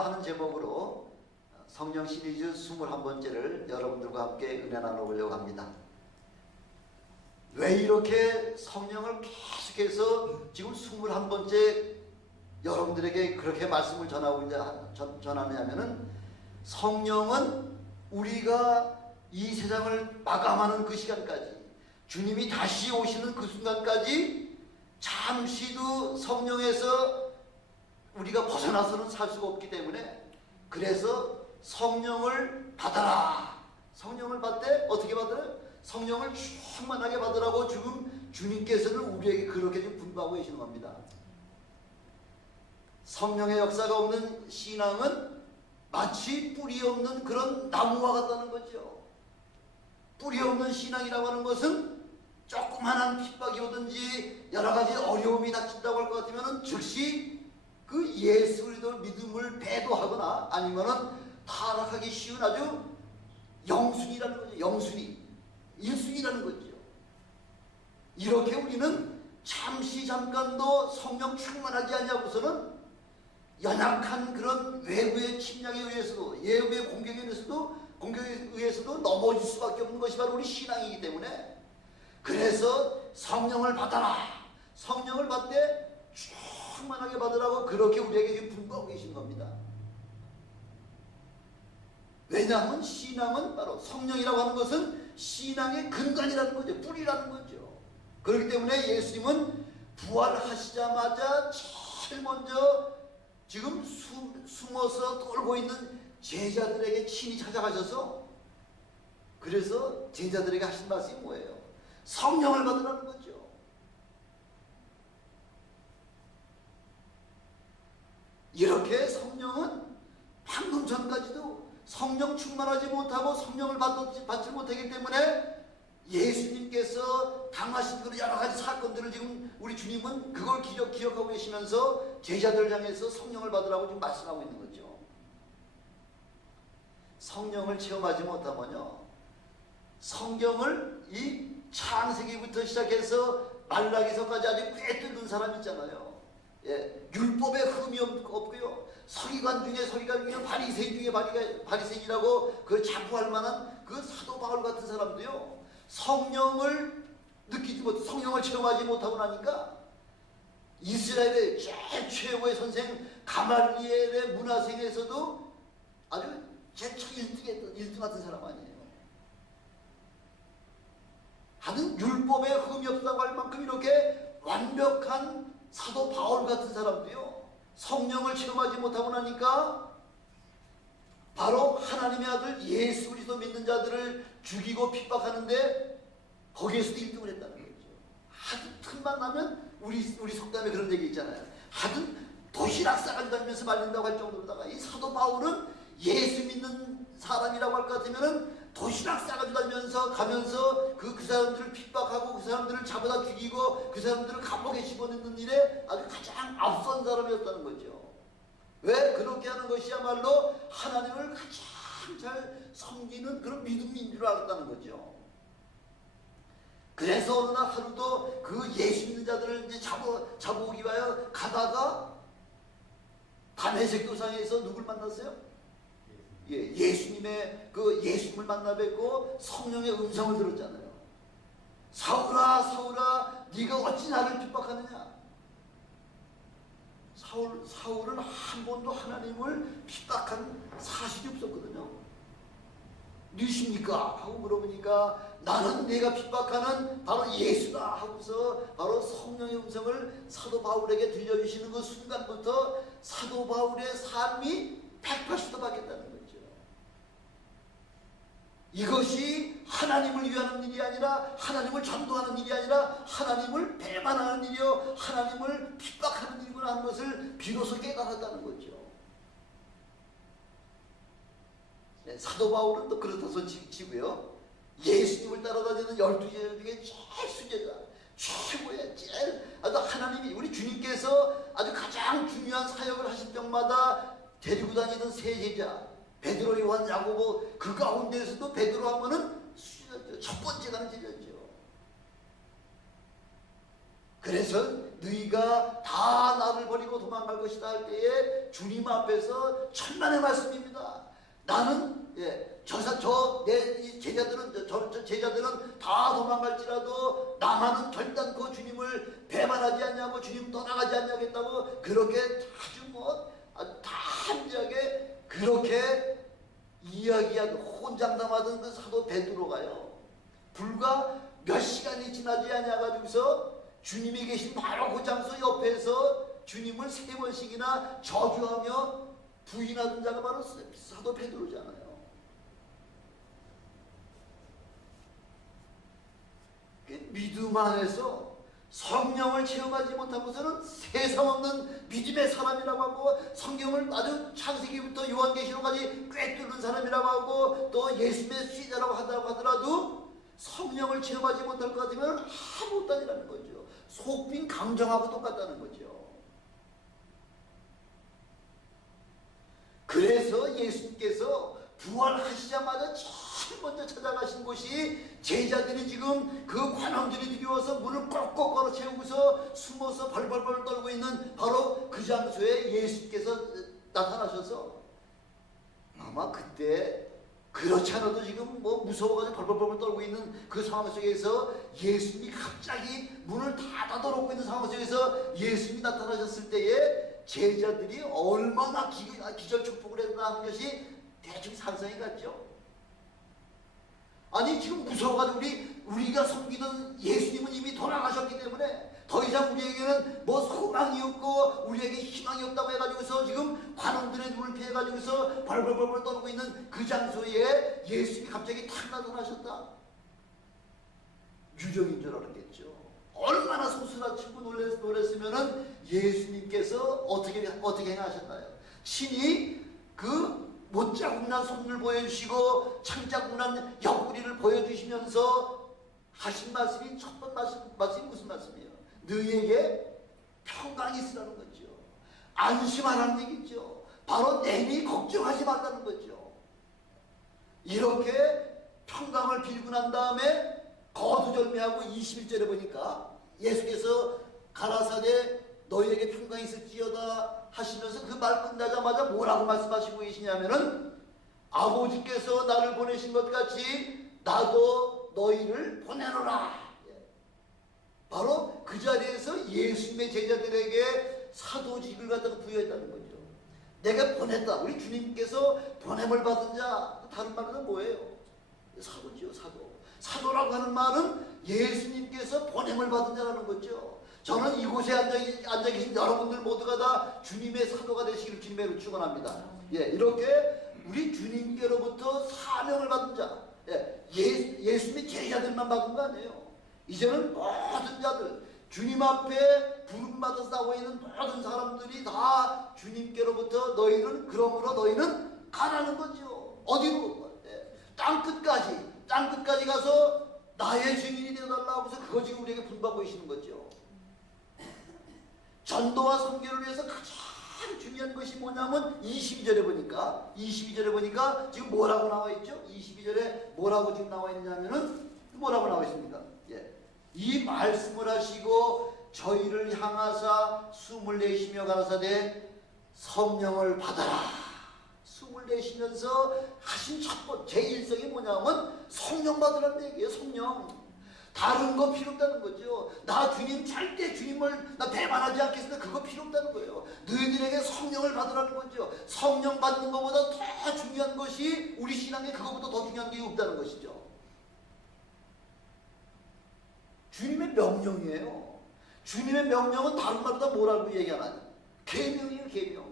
하는 제목으로 성령 시리즈 21번째를 여러분들과 함께 은혜 나눠보려고 합니다. 왜 이렇게 성령을 계속해서 지금 21번째 여러분들에게 그렇게 말씀을 전하느냐면은 성령은 우리가 이 세상을 마감하는 그 시간까지, 주님이 다시 오시는 그 순간까지 잠시도 성령에서 우리가 벗어나서는 살 수가 없기 때문에, 그래서 성령을 받아라. 성령을 받되 어떻게 받아요? 성령을 충만하게 받으라고 지금 주님께서는 우리에게 그렇게 좀 분부하고 계시는 겁니다. 성령의 역사가 없는 신앙은 마치 뿌리 없는 그런 나무와 같다는 거죠. 뿌리 없는 신앙이라고 하는 것은 조그만한 핍박이 오든지 여러 가지 어려움이 닥친다고 할 것 같으면 즉시 그 예수 그리스도 믿음을 배도하거나 아니면은 타락하기 쉬운 아주 영순이라는 거죠. 영순이, 일순이라는 거죠. 이렇게 우리는 잠깐도 성령 충만하지 않냐고서는 연약한 그런 외부의 침략에 의해서도, 외부의 공격에 의해서도 넘어질 수밖에 없는 것이 바로 우리 신앙이기 때문에, 그래서 성령을 받아라. 성령을 받되 충만하게 받으라고 그렇게 우리에게 분부하고 계신 겁니다. 왜냐하면 신앙은 바로, 성령이라고 하는 것은 신앙의 근간이라는 거죠. 뿌리라는 거죠. 그렇기 때문에 예수님은 부활하시자마자 제일 먼저 지금 숨어서 떨고 있는 제자들에게 친히 찾아가셔서, 그래서 제자들에게 하신 말씀이 뭐예요? 성령을 받으라는 거죠. 이렇게 성령은 방금 전까지도 성령 충만하지 못하고 성령을 받지 못하기 때문에 예수님께서 당하신 그런 여러 가지 사건들을 지금 우리 주님은 그걸 기억하고 계시면서 제자들을 향해서 성령을 받으라고 지금 말씀하고 있는 거죠. 성령을 체험하지 못하면요, 성경을 이 창세기부터 시작해서 말라기서까지 아주 꿰뚫는 사람 있잖아요. 예, 율법에 흠이 없고요, 서기관 중에 바리새인 중에 바리새인이라고 그 자부할 만한 그 사도 바울 같은 사람도요, 성령을 느끼지 못, 성령을 체험하지 못하고 나니까 이스라엘의 제일 최고의 선생 가말리엘의 문화생에서도 아주 제일 1등 같은 사람 아니에요. 하여튼 율법에 흠이 없다고 할 만큼 이렇게 완벽한 사도 바울 같은 사람도요, 성령을 체험하지 못하고 나니까 바로 하나님의 아들 예수 그리스도 믿는 자들을 죽이고 핍박하는데 거기에서도 1등을 했다는 거죠. 하여튼 틈만 나면 우리 속담에 그런 얘기 있잖아요. 하여튼 도시락 싸가지고 다니면서 말린다고 할 정도로다가 이 사도 바울은 예수 믿는 사람이라고 할 것 같으면은 도시락 싸가지고 가면서 그 사람들을 핍박하고 그 사람들을 잡아다 죽이고 그 사람들을 감옥에 집어넣는 일에 아주 가장 앞선 사람이었다는 거죠. 왜? 그렇게 하는 것이야말로 하나님을 가장 잘 섬기는 그런 믿음인 줄 알았다는 거죠. 그래서 어느 날 하루도 그 예수 믿는 자들을 이제 잡아오기 위하여 가다가 담에색 도상에서 누굴 만났어요? 예, 예수님의 그 예수님을 만나 뵙고 성령의 음성을 들었잖아요. 사울아, 사울아, 네가 어찌 나를 핍박하느냐? 사울은 한 번도 하나님을 핍박한 사실이 없었거든요. 누구십니까? 하고 물어보니까 나는 내가 핍박하는 바로 예수다 하고서 바로 성령의 음성을 사도 바울에게 들려주시는 그 순간부터 사도 바울의 삶이 180도 바뀌었다는 거죠. 이것이 하나님을 위하는 일이 아니라, 하나님을 전도하는 일이 아니라 하나님을 배반하는 일이요, 하나님을 핍박하는 일이구나 하는 것을 비로소 깨달았다는 거죠. 네, 사도 바울은 또 그렇다서 치고요, 예수님을 따라다니는 12제자 중에 제일 수제자, 최고의 아주 하나님이, 우리 주님께서 아주 가장 중요한 사역을 하실 때마다 데리고 다니던 세 제자 베드로, 요한, 야고보, 그 가운데에서도 베드로 한 번은 첫 번째 가는 제자죠. 그래서 너희가 다 나를 버리고 도망갈 것이다 할 때에 주님 앞에서 천만의 말씀입니다. 나는 내 제자들은 저 제자들은 다 도망갈지라도 나만은 결단코 주님을 배반하지 않냐고 주님 떠나가지 않냐겠다고 그렇게 아주 담대하게 그렇게 이야기하고 혼장담하던 그 사도 베드로가요. 불과 몇 시간이 지나지 않아가지고서 주님이 계신 바로 그 장소 옆에서 주님을 3번씩이나 저주하며 부인하던 자가 바로 사도 베드로잖아요. 믿음 안에서 성령을 체험하지 못하고서는 세상 없는 믿음의 사람이라고 하고 성경을 아주 창세기부터 요한계시록까지 꿰뚫는 사람이라고 하고 또 예수님의 수제자라고 하더라도 성령을 체험하지 못할 것 같으면 아무것도 아니라는 거죠. 속빈 강정하고 똑같다는 거죠. 그래서 예수님께서 부활하시자마자 제일 먼저 찾아가신 곳이 제자들이 지금 그 관원들이 들여와서 문을 꼭꼭 걸어 채우고서 숨어서 벌벌벌 떨고 있는 바로 그 장소에 예수님께서 나타나셔서 아마 그때 그렇지 않아도 지금 뭐 무서워가지고 벌벌벌 떨고 있는 그 상황 속에서 예수님이 갑자기 문을 다 닫아놓고 있는 상황 속에서 예수님이 나타나셨을 때에 제자들이 얼마나 기절축복을 했나 하는 것이 대충 상상이 갔죠. 아니 지금 무서워가지고 우리가 섬기던 예수님은 이미 돌아가셨기 때문에 더 이상 우리에게는 뭐 소망이 없고 우리에게 희망이 없다고 해가지고서 지금 관원들의 눈을 피해가지고서 벌벌벌 떨고 있는 그 장소에 예수님이 갑자기 탁 나타나셨다. 유령인 줄 알았겠죠. 얼마나 소스라치고 놀랬으면은 예수님께서 어떻게 행하셨나요? 친히 그 못자국난 손을 보여주시고 창자국난 옆구리를 보여주시면서 하신 말씀이 첫 번째 말씀이 무슨 말씀이에요? 너희에게 평강이 있으라는 거죠. 안심하라는 얘기죠. 바로 내니 걱정하지 말라는 거죠. 이렇게 평강을 빌고 난 다음에 거두절미하고 21절에 보니까 예수께서 가라사대 너희에게 평강이 있을지어다 하시면서 그 말 끝나자마자 뭐라고 말씀하시고 계시냐면은 아버지께서 나를 보내신 것 같이 나도 너희를 보내노라. 바로 그 자리에서 예수님의 제자들에게 사도직을 갖다가 부여했다는 거죠. 내가 보냈다. 우리 주님께서 보냄을 받은 자, 다른 말은 뭐예요? 사도지요, 사도. 사도라고 하는 말은 예수님께서 보냄을 받은 자라는 거죠. 저는 이곳에 앉아 계신 여러분들 모두가 다 주님의 사도가 되시기를 주님으로 축원합니다. 이렇게 우리 주님께로부터 사명을 받은 자, 예수님의 제자들만 받은 거 아니에요. 이제는 모든 자들, 주님 앞에 부름받아서 나와 있는 모든 사람들이 다 주님께로부터 그러므로 너희는 가라는 거죠. 어디로? 땅끝까지 가서 나의 증인이 되어달라고 해서 그거 지금 우리에게 분부하고 계시는 거죠. 전도와 선교를 위해서 가장 중요한 것이 뭐냐면 22절에 보니까 지금 뭐라고 나와 있죠? 22절에 뭐라고 지금 나와 있냐면은 뭐라고 나와 있습니까? 이 말씀을 하시고 저희를 향하사 숨을 내쉬며 가라사대 성령을 받아라. 숨을 내쉬면서 하신 첫 번째 일성이 뭐냐면 성령 받으라는 얘기예요. 성령. 다른 거 필요 없다는 거죠. 나 주님 절대 주님을 나 배반하지 않겠습니다. 그거 필요 없다는 거예요. 너희들에게 성령을 받으라는 거죠. 성령 받는 것보다 더 중요한 것이 우리 신앙에 그것보다 더 중요한 게 없다는 것이죠. 주님의 명령이에요. 주님의 명령은 다른 말보다 뭐라고 얘기하나요? 계명이에요.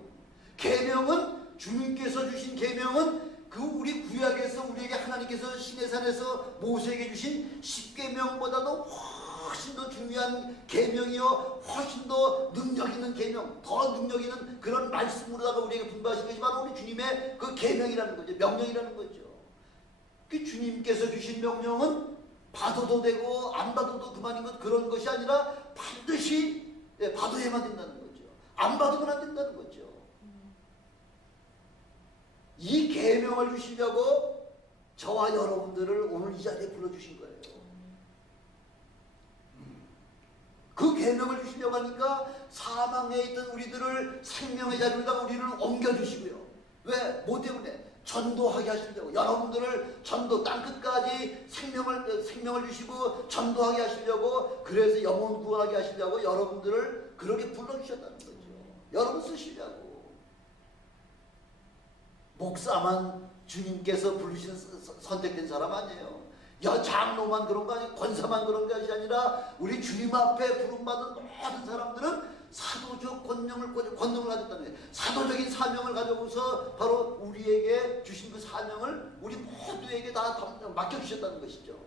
계명은 주님께서 주신 계명은 그 우리 구약에서 우리에게 하나님께서 시내산에서 모세에게 주신 10계명보다도 훨씬 더 중요한 계명이요, 훨씬 더 능력 있는 계명, 더 능력 있는 그런 말씀으로다가 우리에게 분부하신 것이 바로 우리 주님의 그 계명이라는 거죠. 명령이라는 거죠. 그 주님께서 주신 명령은 받아도 되고 안 받아도 그만인 것, 그런 것이 아니라 반드시 받아야만 된다는 거죠. 안 받으면 안 된다는 거죠. 이 계명을 주시려고 저와 여러분들을 오늘 이 자리에 불러주신 거예요. 그 계명을 주려고 하니까 사망에 있던 우리들을 생명의 자리로다가 우리를 옮겨주시고요. 왜? 뭐 때문에? 전도하게 하시려고. 여러분들을 전도 땅끝까지 생명을 주시고 전도하게 하시려고, 그래서 영혼 구원하게 하시려고 여러분들을 그렇게 불러주셨다는 거죠. 여러분 쓰시려고. 목사만 주님께서 부르신 선택된 사람 아니에요. 장로만 그런 거 아니에요. 권사만 그런 것이 아니라 우리 주님 앞에 부름받은 모든 사람들은 사도적 권능을 가졌다는 거예요. 사도적인 사명을 가져오서 바로 우리에게 주신 그 사명을 우리 모두에게 다 맡겨주셨다는 것이죠.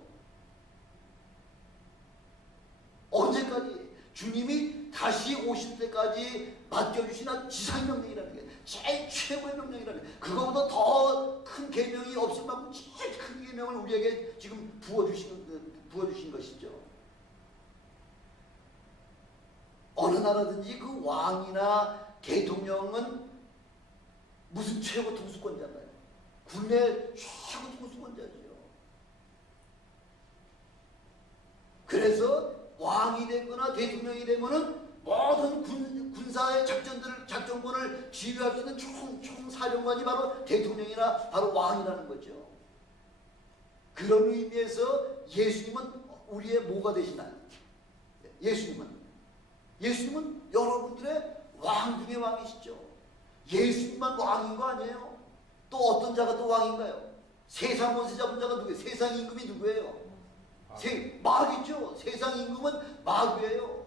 언제까지? 주님이 다시 오실 때까지 맡겨주신 지상명령이라는 게 제일 최고의 명령이라는 거예요. 그거보다 더 큰 계명이 없을 만큼 제일 큰 계명을 우리에게 지금 부어주신 것이죠. 어느 나라든지 그 왕이나 대통령은 무슨 최고 통수권자인가요? 국내 최고 통수권자죠. 그래서 왕이 되거나 대통령이 되면은 모든 군사의 작전권을 지휘할 수 있는 총사령관이 바로 대통령이나 바로 왕이라는 거죠. 그런 의미에서 예수님은 우리의 뭐가 되시나요? 예수님은 여러분들의 왕 중의 왕이시죠. 예수님만 왕인 거 아니에요? 또 어떤 자가 또 왕인가요? 세상 원세 잡은 자가 누구예요? 세상 임금이 누구예요? 마귀죠. 세상 임금은 마귀예요.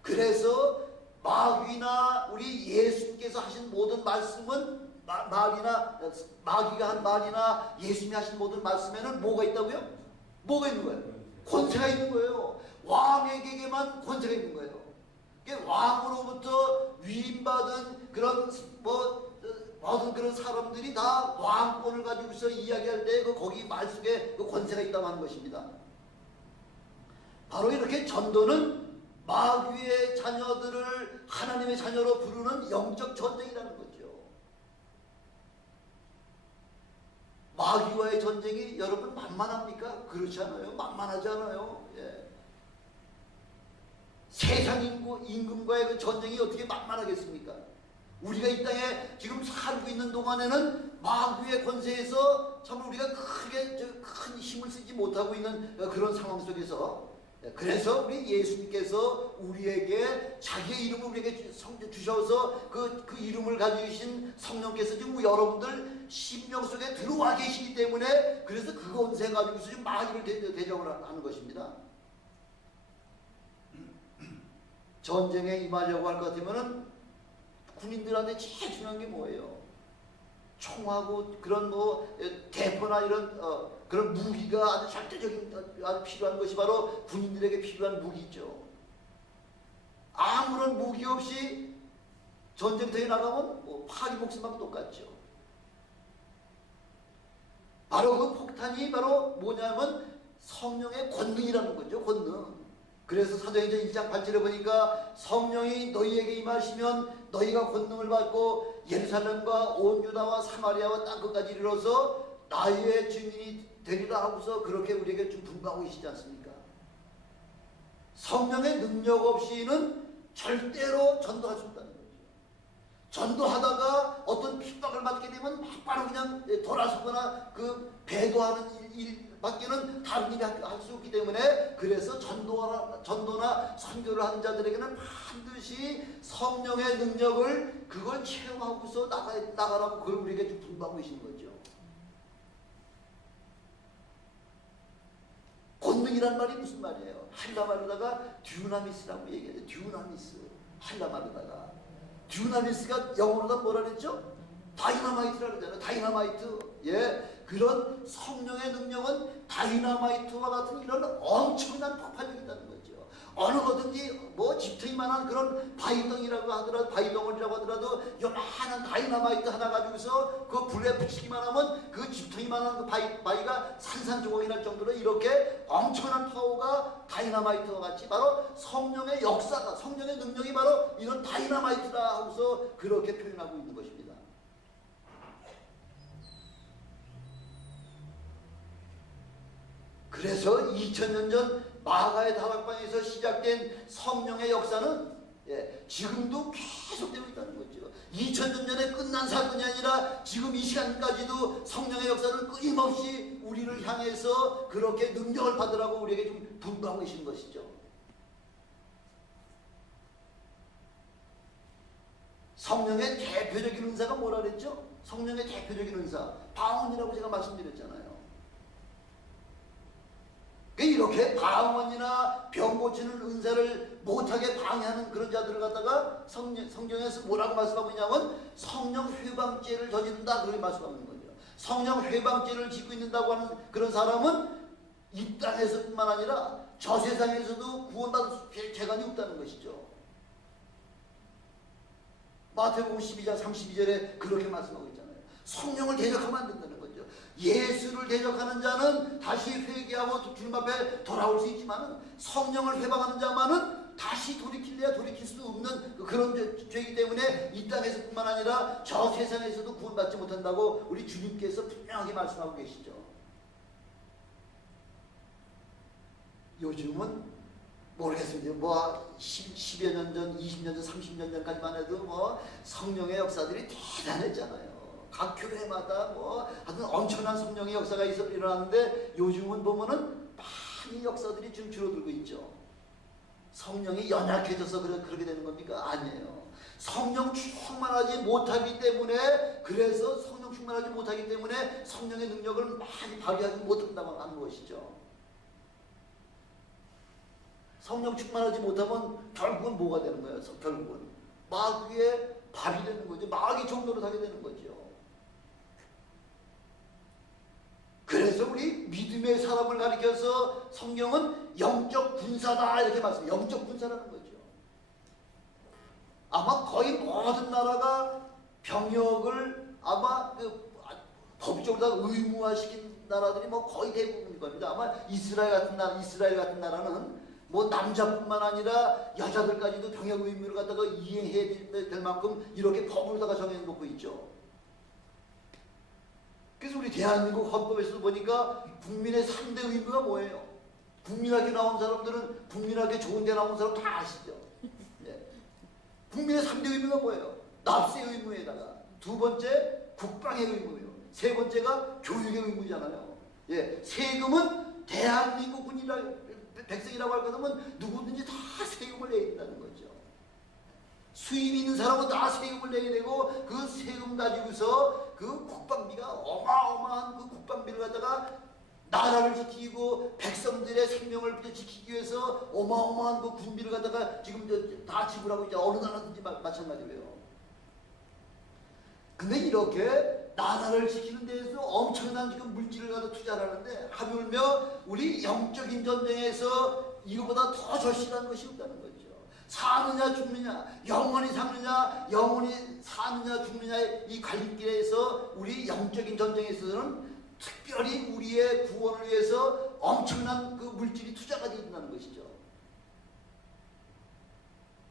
그래서 마귀나 우리 예수님께서 하신 모든 말씀은 마귀가 한 말이나 예수님이 하신 모든 말씀에는 뭐가 있다고요? 뭐가 있는 거예요? 권세가 있는 거예요. 왕에게만 권세가 있는 거예요. 왕으로부터 위임받은 그런 모든 그런 사람들이 다 왕권을 가지고서 이야기할 때 거기 말 속에 그 권세가 있다고 하는 것입니다. 바로 이렇게 전도는 마귀의 자녀들을 하나님의 자녀로 부르는 영적 전쟁이라는 거죠. 마귀와의 전쟁이 여러분 만만합니까? 그렇지 않아요. 만만하지 않아요. 예. 세상 임금과의 그 전쟁이 어떻게 만만하겠습니까? 우리가 이 땅에 지금 살고 있는 동안에는 마귀의 권세에서 참 우리가 크게 큰 힘을 쓰지 못하고 있는 그런 상황 속에서, 그래서 우리 예수님께서 우리에게 자기의 이름을 우리에게 주셔서 그 이름을 가지신 성령께서 지금 여러분들 심령 속에 들어와 계시기 때문에, 그래서 그 권세 가지고서 지금 마귀를 대적을 하는 것입니다. 전쟁에 임하려고 할 것 같으면은 군인들한테 제일 중요한 게 뭐예요? 총하고 그런 대포나 이런 그런 무기가 아주 절대적인 아주 필요한 것이 바로 군인들에게 필요한 무기죠. 아무런 무기 없이 전쟁터에 나가면 파리 목숨하고 똑같죠. 바로 그 폭탄이 바로 뭐냐면 성령의 권능이라는 거죠. 권능. 그래서 사도행전 1장 8절에 보니까 성령이 너희에게 임하시면 너희가 권능을 받고 예루살렘과 온 유다와 사마리아와 땅끝까지 이르러서 나의 증인이 되리라 하고서 그렇게 우리에게 좀 분부하고 계시지 않습니까? 성령의 능력 없이는 절대로 전도할 수 없다는 거죠. 전도하다가 어떤 핍박을 받게 되면 바로 그냥 돌아서거나 그 배도하는 일밖에는 다른 일이 할 수 없기 때문에, 그래서 전도나 선교를 하는 자들에게는 반드시 성령의 능력을 그걸 체험하고서 나가라고 그걸 우리에게 분부하고 계시는 거죠. 권능이란 말이 무슨 말이에요? 헬라말로다가 듀나미스라고 얘기해요. 듀나미스. 헬라말로다가 듀나미스가 영어로다 뭐라 그랬죠? 다이너마이트라 그러잖아요. 다이너마이트. 예, 그런 성령의 능력은 다이너마이트와 같은 이런 엄청난 폭발력이 있다는 거죠. 어느 거든지 집터이만한 그런 바위덩이라고 하더라도, 바위덩어리라고 하더라도 요만한 다이너마이트 하나 가지고서 그 불에 붙이기만 하면 그 집터이만한 그 바위가 산산조각이 날 정도로 이렇게 엄청난 파워가 다이너마이트와 같이 바로 성령의 역사가, 성령의 능력이 바로 이런 다이너마이트다 하고서 그렇게 표현하고 있는 것입니다. 그래서 2000년 전 마가의 다락방에서 시작된 성령의 역사는 지금도 계속되고 있다는 거죠. 2000년 전에 끝난 사건이 아니라 지금 이 시간까지도 성령의 역사는 끊임없이 우리를 향해서 그렇게 능력을 받으라고 우리에게 좀 분부하고 계신 것이죠. 성령의 대표적인 은사가 뭐라 그랬죠? 성령의 대표적인 은사 방언이라고 제가 말씀드렸잖아요. 이렇게 방언이나 병 고치는 은사를 못하게 방해하는 그런 자들을 갖다가 성경에서 뭐라고 말씀하고 있냐면 성령 회방죄를 저지른다 그렇게 말씀하고 있는 거죠. 성령 회방죄를 짓고 있는다고 하는 그런 사람은 이 땅에서뿐만 아니라 저 세상에서도 구원받을 재간이 없다는 것이죠. 마태복음 12장 32절에 그렇게 말씀하고 있잖아요. 성령을 대적하면 안 된다는 거죠. 예수를 대적하는 자는 다시 회개하고 주님 앞에 돌아올 수 있지만 성령을 회방하는 자만은 다시 돌이킬래야 돌이킬 수 없는 그런 죄이기 때문에 이 땅에서뿐만 아니라 저 세상에서도 구원받지 못한다고 우리 주님께서 분명하게 말씀하고 계시죠. 요즘은 모르겠습니다. 뭐 10여 년 전, 20년 전, 30년 전까지만 해도 뭐 성령의 역사들이 대단했잖아요. 각 교회마다 뭐 하여튼 엄청난 성령의 역사가 일어났는데 요즘은 보면은 많이 역사들이 좀 줄어들고 있죠. 성령이 연약해져서 그렇게 되는 겁니까? 아니에요. 성령 충만하지 못하기 때문에 그래서 성령 충만하지 못하기 때문에 성령의 능력을 많이 발휘하지 못한다고 하는 것이죠. 성령 충만하지 못하면 결국은 뭐가 되는 거예요? 결국은 마귀의 발이 되는 거죠. 마귀 종로를 하게 되는 거죠. 그래서 우리 믿음의 사람을 가리켜서 성경은 영적 군사다 이렇게 말씀해요. 영적 군사라는 거죠. 아마 거의 모든 나라가 병역을 아마 법적으로 다 의무화시킨 나라들이 뭐 거의 대부분일 겁니다. 아마 이스라엘 같은 나라는 뭐 남자뿐만 아니라 여자들까지도 병역 의무를 갖다가 이행해야 될 만큼 이렇게 법으로다가 정해놓고 있죠. 그래서 우리 대한민국 헌법에서도 보니까 국민의 3대 의무가 뭐예요? 국민학교 나온 사람들은 국민학교 좋은 데 나온 사람 다 아시죠? 네. 국민의 3대 의무가 뭐예요? 납세 의무에다가 두 번째 국방의 의무예요. 세 번째가 교육의 의무잖아요. 예, 세금은 대한민국 백성이라고 할 거면 누구든지 다 세금을 내야 된다는 거죠. 수입이 있는 사람은 다 세금을 내야 되고 그 세금 가지고서 그 국방비가 어마어마한 그 국방비를 갖다가 나라를 지키고 백성들의 생명을 지키기 위해서 어마어마한 그 군비를 갖다가 지금 다 지불하고 있죠. 어느 나라든지 마찬가지로요. 근데 이렇게 나라를 지키는 데에서 엄청난 지금 물질을 갖다 투자를 하는데 하물며 우리 영적인 전쟁에서 이거보다 더 절실한 것이 없다는 거죠. 사느냐 죽느냐, 영원히 사느냐, 영원히 사느냐 죽느냐의 이 갈림길에서 우리 영적인 전쟁에서는 특별히 우리의 구원을 위해서 엄청난 그 물질이 투자가 되어 있다는 것이죠.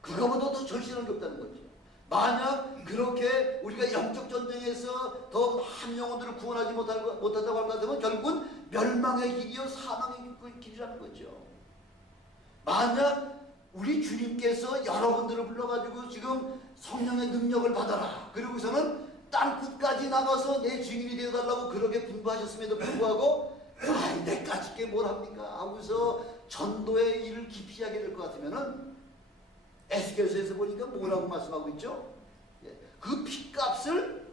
그거보다 더 절실한 게 없다는 거죠. 만약 그렇게 우리가 영적 전쟁에서 더 많은 영혼들을 구원하지 못한다고 할 것 같으면 결국은 멸망의 길이요 사망의 길이라는 거죠. 만약 우리 주님께서 여러분들을 불러가지고 지금 성령의 능력을 받아라 그리고서는 땅 끝까지 나가서 내 증인이 되어달라고 그렇게 분부하셨음에도 불구하고 내까짓 게 뭘 합니까 하고서 전도의 일을 기피하게 될 것 같으면은 에스겔서에서 보니까 뭐라고 말씀하고 있죠? 그 핏값을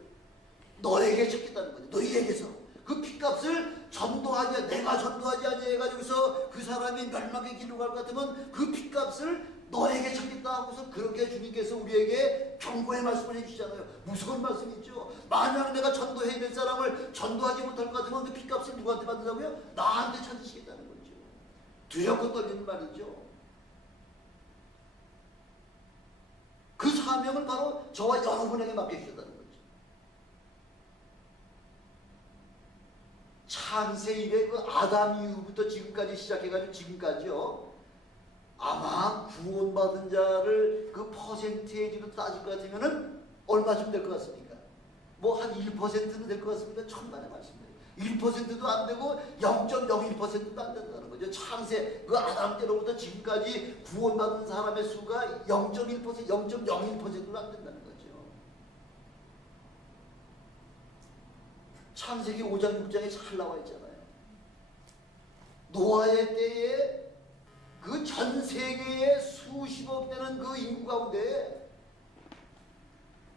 너에게 쳤겠다는 거죠. 너희에게서 그 핏값을 전도하지 내가 전도하지 아니하 해가지고서 그 사람이 멸망의 길로 갈 것 같으면 그 핏값을 너에게 쳤겠다 하고서 그렇게 주님께서 우리에게 경고의 말씀을 해주시잖아요. 무서운 말씀이죠. 만약 내가 전도해야 될 사람을 전도하지 못할 것 같으면 그 핏값을 누구한테 받는다고요? 나한테 찾으시겠다는 거죠. 두렵고 떨리는 말이죠. 그 사명을 바로 저와 여러분에게 맡겨주셨다는 거죠. 창세 이래 그 아담 이후부터 지금까지 시작해가지고 지금까지요. 아마 구원받은 자를 그 퍼센테이지로 따질 것 같으면은 얼마쯤 될 것 같습니까? 뭐 한 1%는 될 것 같습니까? 천만의 말씀이에요. 1%도 안 되고 0.01%도 안 된다는 거죠. 창세 그 아담 때로부터 지금까지 구원받은 사람의 수가 0.1%, 0.01%도 안 된다는 거죠. 창세기 5장 6장에 잘 나와 있잖아요. 노아의 때에 그 전 세계에 수십억 되는 그 인구 가운데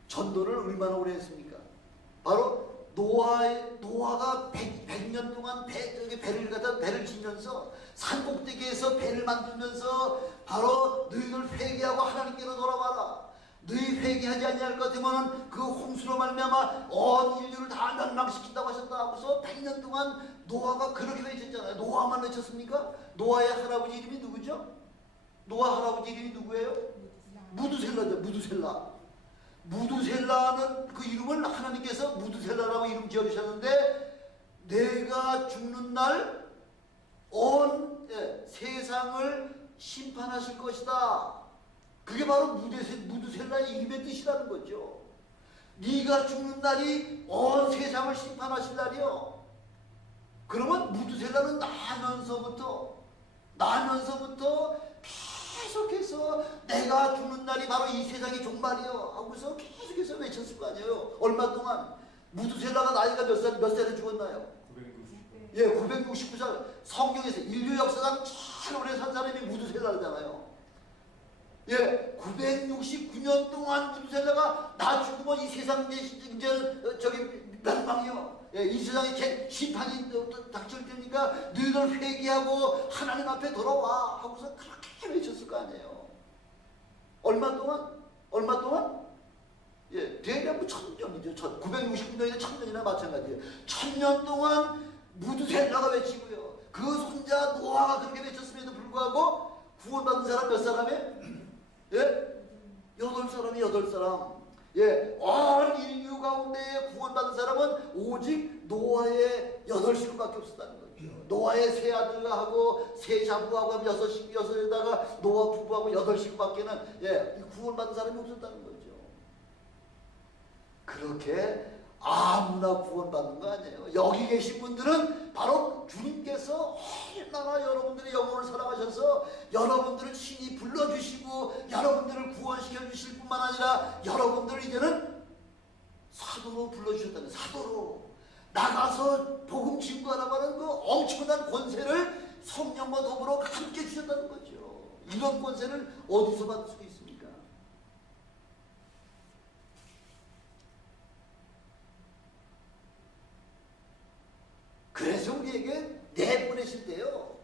전도를 얼마나 오래 했습니까? 바로 노아가 100년 동안 배를 지면서 산 꼭대기에서 배를 만들면서 바로 너희들 회개하고 하나님께로 돌아와라. 너희 회개하지 아니할 것 같으면 그 홍수로 말미암아 온 인류를 다 멸망시킨다고 하셨다 하고서 100년 동안 노아가 그렇게 외쳤잖아요. 노아만 외쳤습니까? 노아의 할아버지 이름이 누구죠? 노아 할아버지 이름이 누구예요? 무두셀라죠. 무두셀라는 그 이름을 하나님께서 무두셀라라고 이름 지어주셨는데 내가 죽는 날 온 세상을 심판하실 것이다. 그게 바로 무두셀라의 이름의 뜻이라는 거죠. 네가 죽는 날이 온 세상을 심판하실 날이요. 그러면 무두셀라는 나면서부터 계속해서 내가 죽는 날이 바로 이 세상의 종말이요 하고서 계속해서 외쳤을 거 아니에요. 얼마 동안 무두셀라가 나이가 몇 살에 죽었나요? 969살. 예, 969살. 성경에서 인류 역사상 제일 오래 산 사람이 무두셀라잖아요. 예, 969년 동안 무두셀라가 나 죽으면 이 세상 이제 멸망이요. 예, 이 세상에 심판이 닥칠 테니까 너희들 회개하고 하나님 앞에 돌아와 하고서 그렇게 외쳤을 거 아니에요. 얼마 동안? 예, 대략 1000년이죠. 969년이나 1000년이나 마찬가지예요. 1000년 동안 무두셀라가 외치고요. 그 손자 노아가 그렇게 외쳤음에도 불구하고 구원받은 사람 몇 사람이에요? 예? 8사람. 예, 온 인류 가운데 구원받은 사람은 오직 노아의 8식구밖에 없었다는 거죠. 노아의 세 아들과 하고 세 자부하고 6에다가 노아 부부하고 8식구밖에는 예, 구원받은 사람이 없었다는 거죠. 그렇게 아무나 구원받는 거 아니에요. 여기 계신 분들은 바로 주님께서 얼마나 여러분들의 영혼을 사랑하셔서 여러분들을 친히 불러주시고 여러분들을 구원시켜 주실 뿐만 아니라 여러분들을 이제는 사도로 불러주셨다는, 사도로 나가서 복음 증거하라고 하는 그 엄청난 권세를 성령과 더불어 함께 주셨다는 거죠. 이런 권세를 어디서 받을 수 있습니까? 그래서 우리에게 내보내실 때요.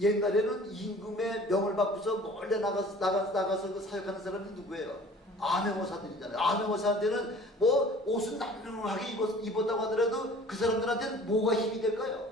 옛날에는 임금의 명을 받고서 몰래 나가서 그 사역하는 사람이 누구예요? 암행어사들이잖아요. 암행어사한테는 뭐 옷은 남루하게 입었다고 하더라도 그 사람들한테는 뭐가 힘이 될까요?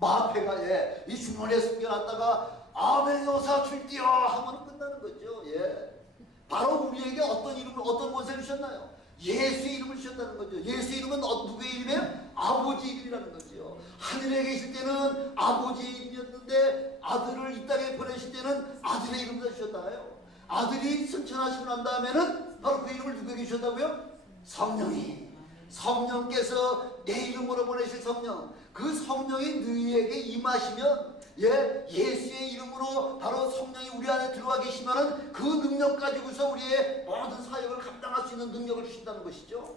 마패가 예, 이 주머니에 숨겨놨다가 암행어사 출디어 하면 끝나는 거죠. 예. 바로 우리에게 어떤 권세를 주셨나요? 예수의 이름을 주셨다는 거죠. 예수의 이름은 누구의 이름이에요? 아버지 이름이라는 거죠. 하늘에 계실 때는 아버지의 이름이었는데 아들을 이 땅에 보내실 때는 아들의 이름을 주셨잖아요. 아들이 승천하시고 난 다음에는 바로 그 이름을 누구에게 주셨다고요? 성령께서 내 이름으로 보내실 성령, 그 성령이 너희에게 임하시면 예수의 이름으로 바로 성령이 우리 안에 들어와 계시면은 그 능력 가지고서 우리의 모든 사역을 감당할 수 있는 능력을 주신다는 것이죠.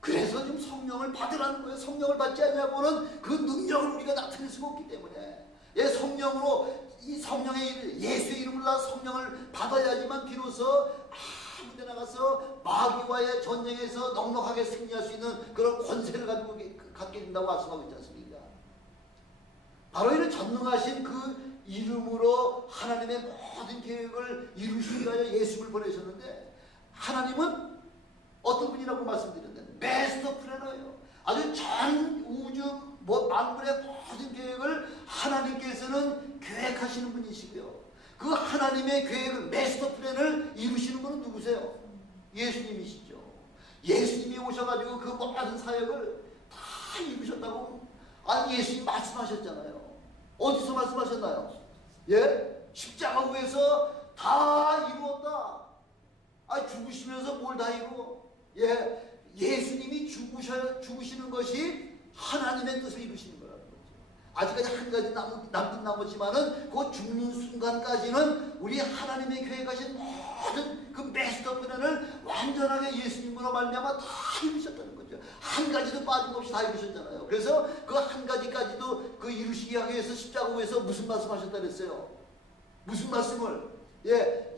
그래서 지금 성령을 받으라는 거예요. 성령을 받지 않냐고는 그 능력을 우리가 나타낼 수가 없기 때문에 성령으로 이 성령의 예수의 이름으로 다 성령을 받아야지만 비로소 아무 데 나가서 마귀와의 전쟁에서 넉넉하게 승리할 수 있는 그런 권세를 갖게 된다고 말씀하고 있지 않습니까? 바로 이런 전능하신 그 이름으로 하나님의 모든 계획을 이루시기 위하여 예수를 보내셨는데 하나님은 어떤 분이라고 말씀드렸는데 메스터 플래너예요. 아주 전 우주 만물의 모든 계획을 하나님께서는 계획하시는 분이시고요. 그 하나님의 계획을 메스터 플랜을 이루시는 분은 누구세요? 예수님이시죠. 예수님이 오셔가지고 그 모든 사역을 다 이루셨다고 예수님 말씀하셨잖아요. 어디서 말씀하셨나요? 예? 십자가에서 다 이루었다. 죽으시면서 뭘 다 이루어? 예수님이 죽으시는 것이 하나님의 뜻을 이루시는 거라는 거죠. 아직까지 한 가지 남긴 남았지만은 그 죽는 순간까지는 우리 하나님의 계획하신 모든 그 메스터 플랜을 완전하게 예수님으로 말미암아 다 이루셨다는 거죠. 한 가지도 빠짐없이 다 이루셨잖아요. 그래서 그 한 가지까지도 그 이루시기 위해서 십자가에서 무슨 말씀하셨다 그랬어요? 무슨 말씀을?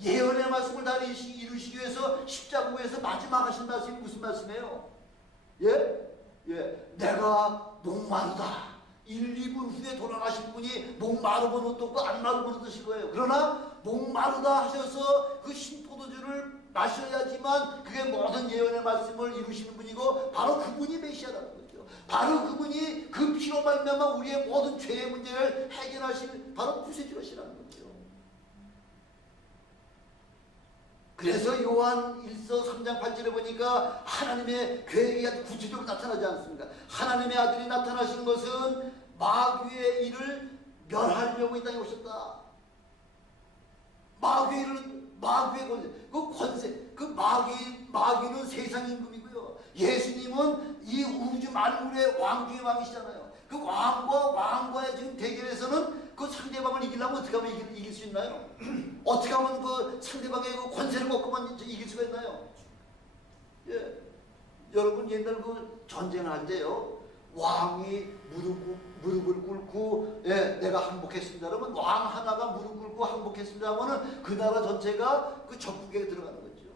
예언의 말씀을 다 이루시기 위해서 십자가에서 마지막 하신 말씀이 무슨 말씀이에요? 내가 목마르다. 1, 2분 후에 돌아가실 분이 목마르고 어떻고 안 마르고 드실 거예요. 그러나 목마르다 하셔서 그 신포도주를 마셔야지만 그게 모든 예언의 말씀을 이루시는 분이고 바로 그분이 메시아라는 거죠. 바로 그분이 그 피로 말미암아 우리의 모든 죄의 문제를 해결하실 바로 구세주시라는 거죠. 그래서 요한 1서 3장 8절에 보니까 하나님의 계획이 아주 구체적으로 나타나지 않습니까? 하나님의 아들이 나타나신 것은 마귀의 일을 멸하려고 이 땅에 오셨다. 마귀의 권세, 그 마귀는 세상 임금이고요. 예수님은 이 우주 만물의 왕중의 왕이시잖아요. 그 왕과의 지금 대결에서는 그 상대방을 이기려면 어떻게 하면 이길 수 있나요? 어떻게 하면 그 상대방의 그 권세를 꺾으면 이길 수가 있나요? 여러분 옛날 그 전쟁할 때요. 왕이 무릎을 꿇고 내가 항복했습니다. 그러면 왕 하나가 무릎 꿇고 항복했습니다 하면은 그 나라 전체가 그 적국에 들어가는 거죠.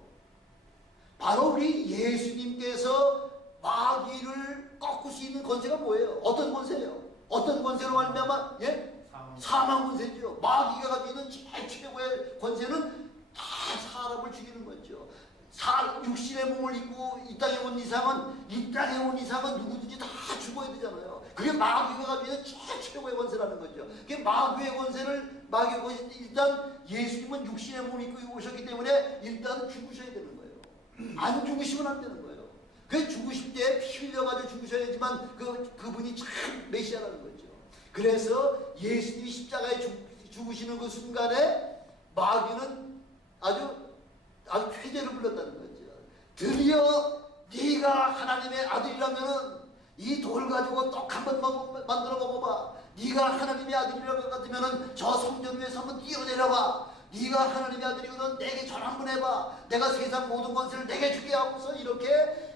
바로 우리 예수님께서 마귀를 꺾을 수 있는 권세가 뭐예요? 어떤 권세예요? 어떤 권세로 말미암아? 사망 권세죠. 마귀가 가지고 있는 제일 최고의 권세는 다 사람을 죽이는 거죠. 육신의 몸을 입고 이 땅에 온 이상은 누구든지 다 죽어야 되잖아요. 그게 마귀가 가지고 있는 제일 최고의 권세라는 거죠. 그게 마귀의 권세를 일단 예수님은 육신의 몸을 입고 오셨기 때문에 일단 죽으셔야 되는 거예요. 안 죽으시면 안 되는 거예요. 그 죽으실 때 피 흘려가지고 죽으셔야지만 그분이 참 메시아라는 거죠. 그래서 예수님이 십자가에 죽으시는 그 순간에 마귀는 아주 회개를 불렀다는 거죠. 드디어 네가 하나님의 아들이라면은 이 돌 가지고 떡 한번 만들어 먹어봐. 네가 하나님의 아들이라고 같으면은 저 성전 위에서 한번 뛰어내려봐. 네가 하나님의 아들이거든 내게 전 한번 해봐. 내가 세상 모든 권세를 내게 주게 하고서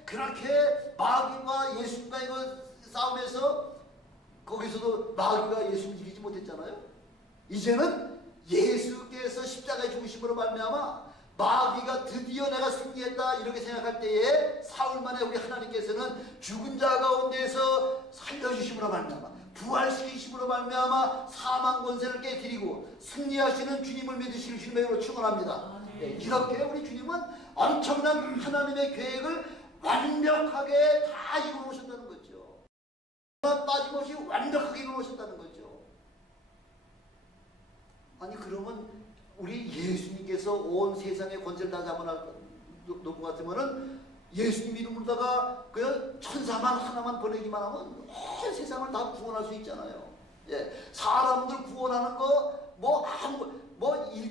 그렇게 마귀와 예수님과의 그 싸움에서 거기서도 마귀가 예수를 이기지 못했잖아요. 이제는 예수께서 십자가에 죽으심으로 말미암아 마귀가 드디어 내가 승리했다 이렇게 생각할 때에 사흘만에 우리 하나님께서는 죽은 자 가운데서 살려주심으로 말미암아 부활시키심으로 말미암아 사망 권세를 깨뜨리고 승리하시는 주님을 믿으시는 주님으로 축원합니다. 이렇게 우리 주님은 엄청난 하나님의 계획을 완벽하게 다 이루어오셨다는 거죠. 빠짐없이 완벽하게 이루어오셨다는 거죠. 아니 그러면 우리 예수님께서 온 세상의 권세를 다 잡아놓은 것 같으면은 예수님 이름으로다가 그 천사만 하나만 보내기만 하면 온 세상을 다 구원할 수 있잖아요. 사람들 구원하는 거 뭐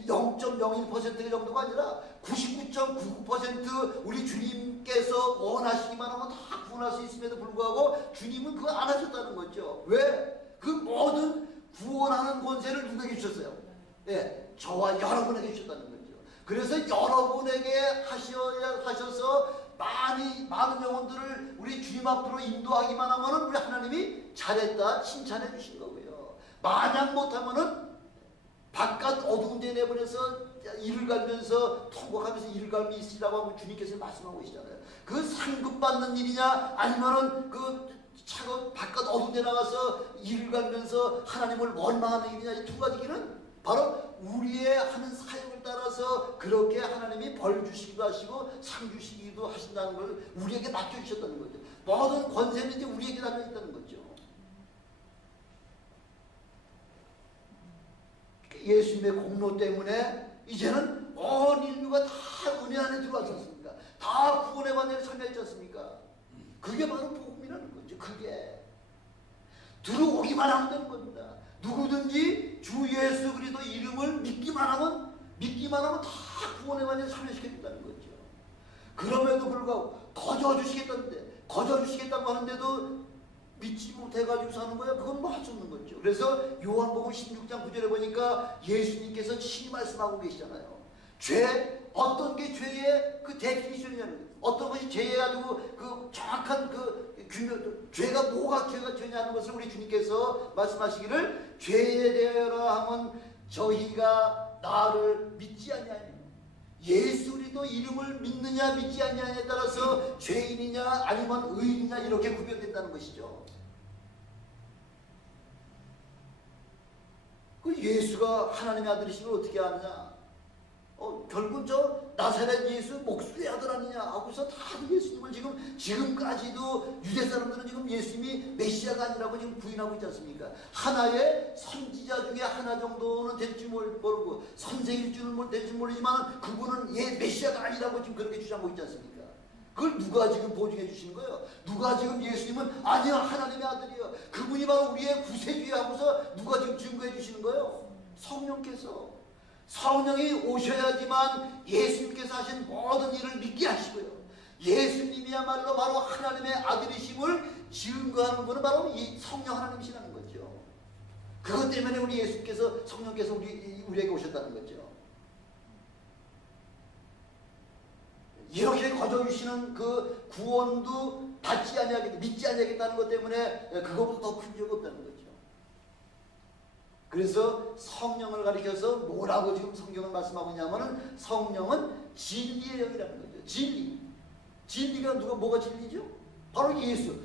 0.01% 정도가 아니라 99.99% 우리 주님께서 원하시기만 하면 다 구원할 수 있음에도 불구하고 주님은 그거 안 하셨다는 거죠. 왜? 그 모든 구원하는 권세를 누구에게 주셨어요? 저와 여러분에게 주셨다는 거죠. 그래서 여러분에게 하셔서 많은 영혼들을 우리 주님 앞으로 인도하기만 하면은 우리 하나님이 잘했다 칭찬해 주신 거고요. 만약 못하면은 바깥 어두운 데 내보내서 이를 갈면서 통곡하면서 이를 갈미 있으라고 하고 주님께서 말씀하고 계시잖아요. 그 상급 받는 일이냐 아니면은 그 차가 바깥 어두운 데 나가서 이를 갈면서 하나님을 원망하는 일이냐 이 두 가지 길은 바로 우리의 하는 사역을 따라서 그렇게 하나님이 벌 주시기도 하시고 상 주시기도 하신다는 걸 우리에게 맡겨주셨다는 거죠. 모든 권세는 이제 우리에게 달려있다는 거죠. 예수님의 공로 때문에 이제는 온 인류가 다 은혜 안에 들어왔지 않습니까? 다 구원의 반열에 참여했지 않습니까? 그게 바로 복음이라는 거죠. 그게 들어오기만 하면 되는 겁니다. 누구든지 주 예수 그리스도 이름을 믿기만 하면 다 구원의 반열에 참여시켜준다는 거죠. 그럼에도 불구하고 더 거저 주시겠다는데, 거저 주시겠다고 하는데도 믿지 못해가지고 사는 거야. 그건 뭐 할 수 없는 거죠. 그래서 요한복음 16장 9절에 보니까 예수님께서 친히 말씀하고 계시잖아요. 죄, 어떤 게 죄의 그 데피니션이냐는 거예요. 어떤 것이 죄에 가지고 그 정확한 그 규명, 죄가 뭐가 죄냐는 것을 우리 주님께서 말씀하시기를, 죄에 대하여라 하면 저희가 나를 믿지 아니하니, 예수 그리스도 이름을 믿느냐 믿지 않느냐에 따라서 죄인이냐 아니면 의인이냐 이렇게 구별된다는 것이죠. 그 예수가 하나님의 아들이신 걸 어떻게 아느냐? 결국 저 나사렛 예수 목수의 아들 아니냐 하고서 다들 예수님을 지금까지도 유대 사람들은 지금 예수님이 메시아가 아니라고 지금 부인하고 있지 않습니까? 하나의 선지자 중에 하나 정도는 될 줄 모르고 선생일 줄은 될 줄 모르지만 그분은 메시아가 아니라고 지금 그렇게 주장하고 있지 않습니까? 그걸 누가 지금 보증해 주시는 거예요? 누가 지금 예수님은 아니야 하나님의 아들이요, 그분이 바로 우리의 구세주야 하고서 누가 지금 증거해 주시는 거예요? 성령께서. 성령이 오셔야지만 예수님께서 하신 모든 일을 믿게 하시고요, 예수님이야말로 바로 하나님의 아들이심을 증거하는 분은 바로 이 성령 하나님이시라는 거죠. 그것 때문에 우리 예수님께서, 성령께서 우리에게 오셨다는 거죠. 이렇게 거저주시는 그 구원도 받지 아니하겠다, 믿지 아니하겠다는 것 때문에 그것보다 더 큰 죄가 없다는 거죠. 그래서 성령을 가리켜서 뭐라고 지금 성경을 말씀하고 있냐면은, 성령은 진리의 영이라는 거죠. 진리. 진리가 뭐가 진리죠? 바로 예수.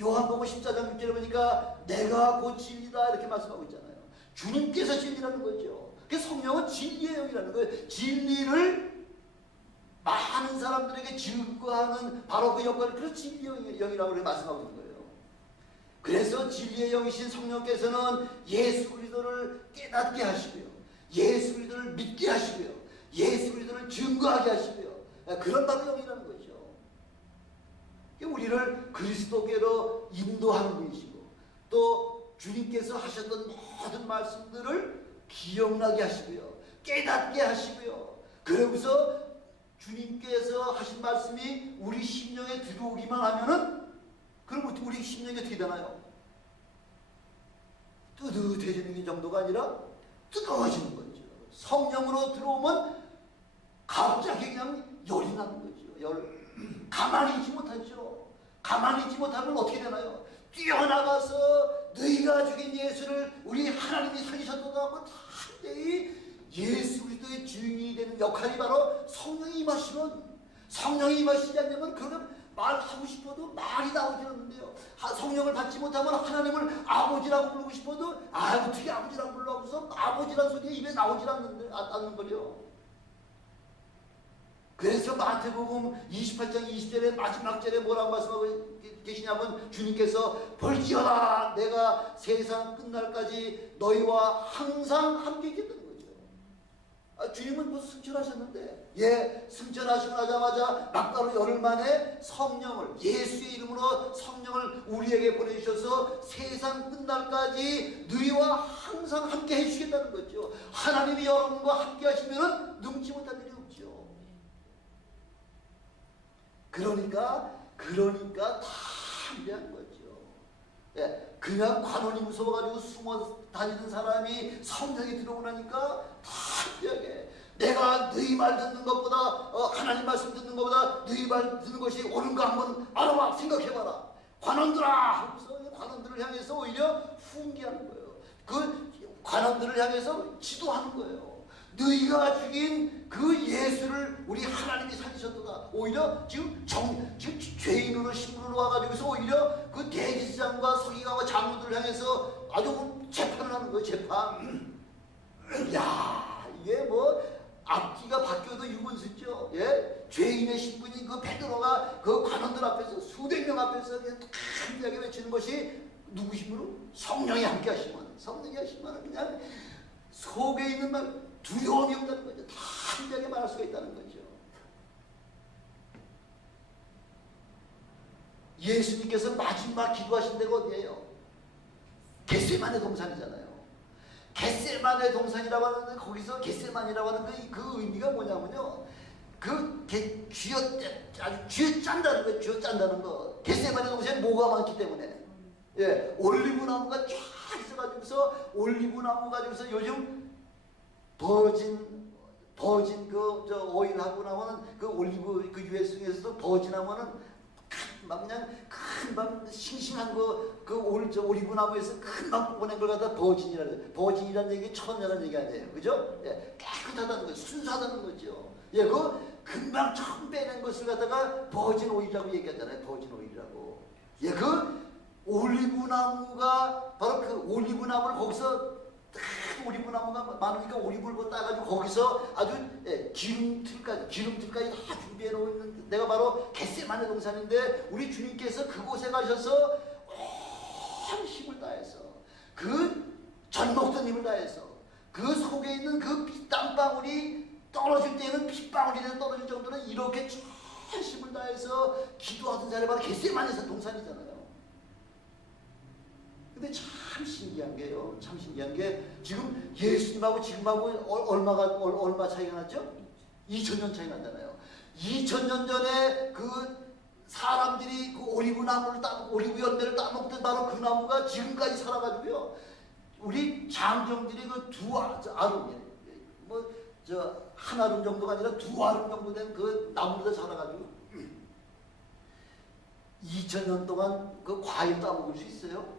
요한복음 14장 6절에 보니까 내가 곧 진리다 이렇게 말씀하고 있잖아요. 주님께서 진리라는 거죠. 그 성령은 진리의 영이라는 거예요. 진리를 많은 사람들에게 증거하는 바로 그 역할을, 그래서 진리의 영이라고 말씀하고 있는 거예요. 그래서 진리의 영이신 성령께서는 예수 그리스도를 깨닫게 하시고요, 예수 그리스도를 믿게 하시고요, 예수 그리스도를 증거하게 하시고요, 그런 바로 영이라는 거죠. 우리를 그리스도께로 인도하는 분이시고, 또 주님께서 하셨던 모든 말씀들을 기억나게 하시고요, 깨닫게 하시고요, 그러고서 주님께서 하신 말씀이 우리 심령에 들어오기만 하면은, 그럼 우리 심령이 어떻게 되나요? 뜨뜻해지는 정도가 아니라 뜨거워지는 거죠. 성령으로 들어오면 갑자기 그냥 열이 나는 거죠. 열. 가만히 있지 못하죠. 가만히 있지 못하면 어떻게 되나요? 뛰어나가서 너희가 죽인 예수를 우리 하나님이 살리셨다고 하고 담대히 예수 그리스도의 주인이 되는 역할이 바로 성령이 임하시면, 성령이 임하시지 않으면 그러면 말하고 싶어도 말이 나오지 않는데요. 성령을 받지 못하면 하나님을 아버지라고 부르고 싶어도 어떻게 아버지라고 불러서 아버지라는 소리가 입에 나오지 않는 거죠. 그래서 마태복음 28장 20절에 마지막 절에 뭐라고 말씀하고 계시냐면, 주님께서 볼지어다 내가 세상 끝날까지 너희와 항상 함께 있겠다는 거죠. 주님은 무슨 승천하셨는데, 승천하시고 나자마자 막바로 열흘 만에 성령을, 예수의 이름으로 성령을 우리에게 보내주셔서 세상 끝날까지 너희와 항상 함께 해주시겠다는 거죠. 하나님이 여러분과 함께 하시면 능치 못할 일이 없죠. 그러니까 다 함께한 거죠. 그냥 관원이 무서워가지고 숨어 다니는 사람이 성령이 들어오고 나니까 다 함께하게, 내가 너희 말 듣는 것보다 하나님 말씀 듣는 것보다 너희 말 듣는 것이 옳은가 한번 알아봐, 생각해봐라. 관원들아 하면서 관원들을 향해서 오히려 훈계하는 거예요. 그 관원들을 향해서 지도하는 거예요. 너희가 죽인 그 예수를 우리 하나님이 살리셨도다. 오히려 지금 죄인으로 신분으로 와가지고서 오히려 그 대제사장과 서기관과 장로들을 향해서 아주 재판을 하는 거예요. 재판. 야, 이게 뭐 앞뒤가 바뀌어도 유분수죠. 죄인의 신분인 그 베드로가 그 관원들 앞에서 수백 명 앞에서 그냥 강하게 외치는 것이 누구 힘으로? 성령이 함께 하시면, 성령이 하시면 그냥 속에 있는 말 두려움이 없다는 거죠. 다 함께 말할 수가 있다는 거죠. 예수님께서 마지막 기도하신 데가 어디예요? 겟세마네 동산이잖아요. 겟세마네 동산이라고 하는데, 거기서 겟세만이라고 하는 그 의미가 뭐냐면요, 아주 쥐어짠다는 거예요. 쥐어짠다는 거. 겟세마네 동산에 뭐가 많기 때문에. 예, 올리브 나무가 쫙 있어가지고서 올리브 나무 가지고서 요즘 버진 오일하고 나면은 그 올리브 그 유해성에서도 버진하면은 그냥 금방 싱싱한 올리브 나무에서 금방 뽑아낸 걸 갖다 버진이라는 얘기 천연이라는 얘기 아니에요, 그죠? 예, 깨끗하다는 거, 순수하다는 거죠. 예, 금방 처음 빼낸 것을 갖다가 버진 오일이라고 얘기하잖아요, 버진 오일이라고. 예, 올리브 나무가 바로 그 올리브 나무를 거기서 올리브 나무가 많으니까 올리브를 따가지고 거기서 아주 기름틀까지 다 준비해 놓은 데가 바로 겟세마네 동산인데 우리 주님께서 그곳에 가셔서 온 힘을 다해서 젖 먹던 힘을 다해서 그 속에 있는 그 땀방울이 떨어질 때는 핏방울이 떨어질 정도로 이렇게 전 힘을 다해서 기도하던 자리가 바로 겟세마네 동산이잖아요. 근데 참 신기한 게요. 참 신기한 게 지금 예수님하고 지금하고 얼마 차이가 났죠? 2000년 차이 났잖아요. 2000년 전에 그 사람들이 그 올리브 열매를 따먹던 바로 그 나무가 지금까지 살아가지고요. 우리 장정들이 그 한 아름 정도가 아니라 2아름 정도 된 그 나무보다 자라가지고 2000년 동안 그 과일 따먹을 수 있어요?